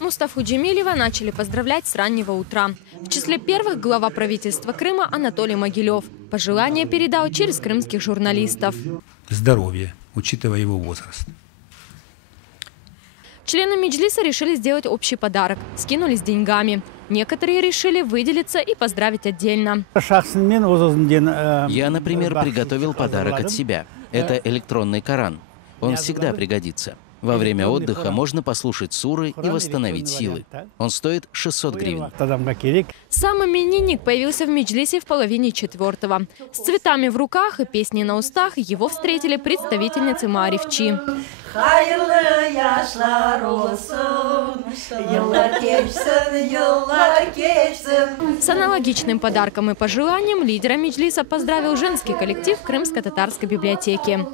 Мустафу Джемилева начали поздравлять с раннего утра. В числе первых глава правительства Крыма Анатолий Могилев. Пожелания передал через крымских журналистов. Здоровье, учитывая его возраст. Члены Меджлиса решили сделать общий подарок. Скинулись деньгами. Некоторые решили выделиться и поздравить отдельно. Я, например, приготовил подарок от себя. Это электронный Коран. Он всегда пригодится. Во время отдыха можно послушать суры и восстановить силы. Он стоит 600 гривен. Сам именинник появился в Меджлисе в половине четвертого. С цветами в руках и песней на устах его встретили представительницы Маарифчи. С аналогичным подарком и пожеланием лидера Меджлиса поздравил женский коллектив Крымско-татарской библиотеки.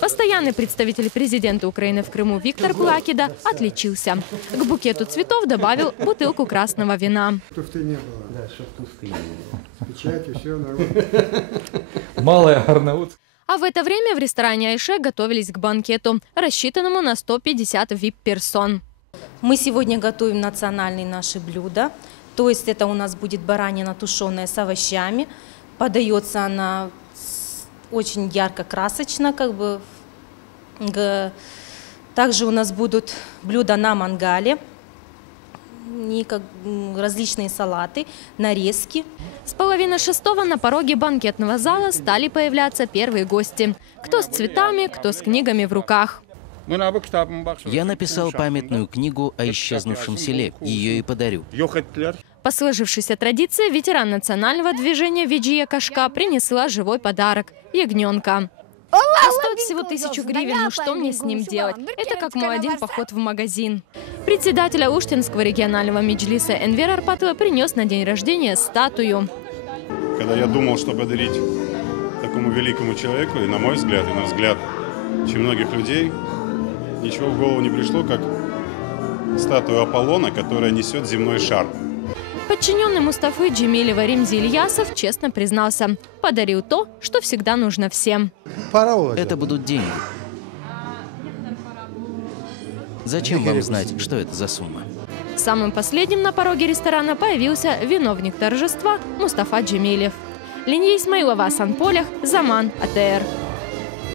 Постоянный представитель президента Украины в Крыму Виктор Плакида отличился. К букету цветов добавил бутылку красного вина. А в это время в ресторане Айше готовились к банкету, рассчитанному на 150 вип-персон. Мы сегодня готовим национальные наши блюда. То есть это у нас будет баранина тушеная с овощами. Подается она очень ярко-красочно, Также у нас будут блюда на мангале, и различные салаты, нарезки. С 5:30 на пороге банкетного зала стали появляться первые гости. Кто с цветами, кто с книгами в руках. Я написал памятную книгу о исчезнувшем селе. Ее и подарю. По сложившейся традиции ветеран национального движения Виджия Кашка принесла живой подарок – ягненка. Стоит всего 1000 гривен, но что мне с ним делать? Это как мой один поход в магазин. Председатель Алуштинского регионального Меджлиса Энвер Арпатова принес на день рождения статую. Когда я думал, что подарить такому великому человеку, и на мой взгляд, и на взгляд очень многих людей, ничего в голову не пришло, как статуя Аполлона, которая несет земной шар. Подчиненный Мустафы Джемилева Римзи Ильясов честно признался, подарил то, что всегда нужно всем. Это будут деньги. Зачем вам знать, что это за сумма? Самым последним на пороге ресторана появился виновник торжества Мустафа Джемилев. Линья Исмаилова, Асан Полях, Заман, АТР.